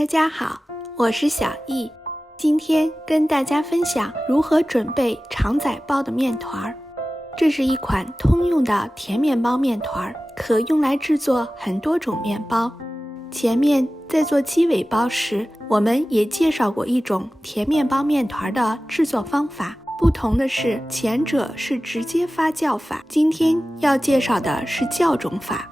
大家好，我是小易，今天跟大家分享如何准备常仔包的面团。这是一款通用的甜面包面团，可用来制作很多种面包。前面在做鸡尾包时，我们也介绍过一种甜面包面团的制作方法，不同的是前者是直接发酵法，今天要介绍的是酵种法。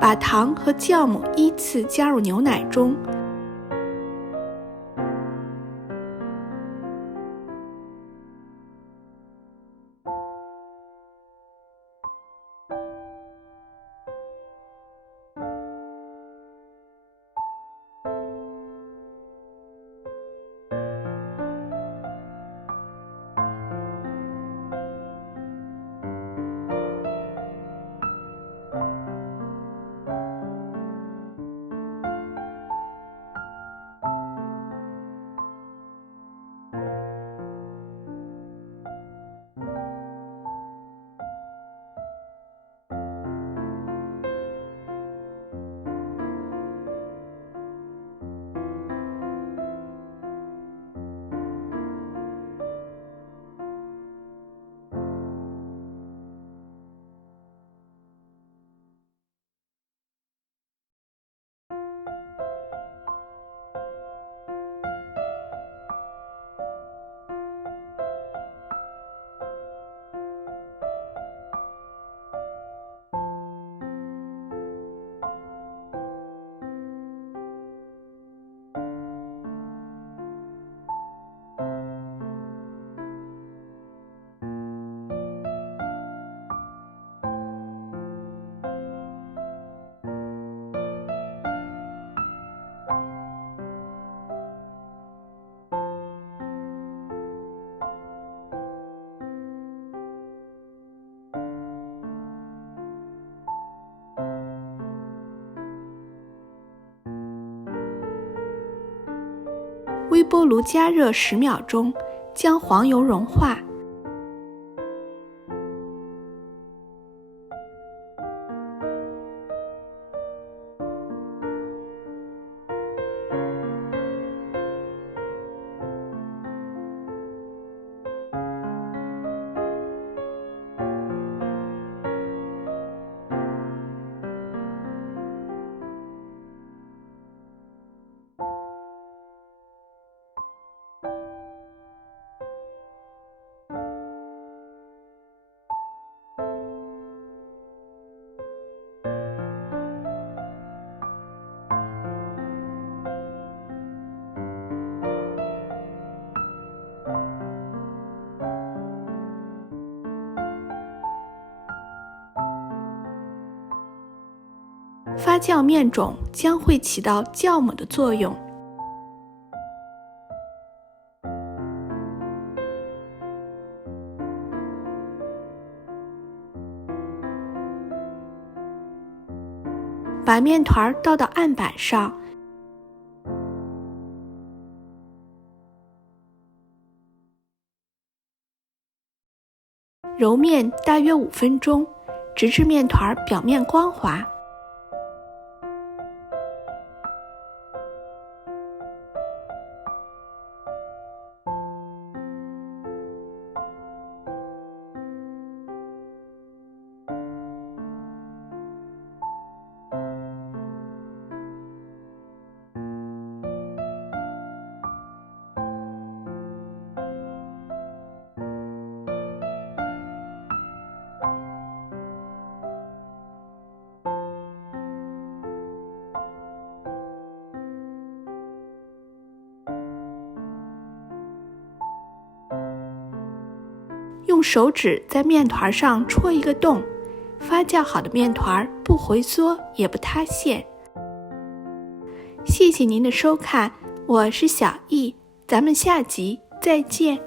把糖和酵母依次加入牛奶中，微波炉加热10秒钟，将黄油融化。发酵面种将会起到酵母的作用。把面团倒到案板上，揉面大约5分钟，直至面团表面光滑。用手指在面团上戳一个洞，发酵好的面团不回缩也不塌陷。谢谢您的收看，我是小易，咱们下集再见。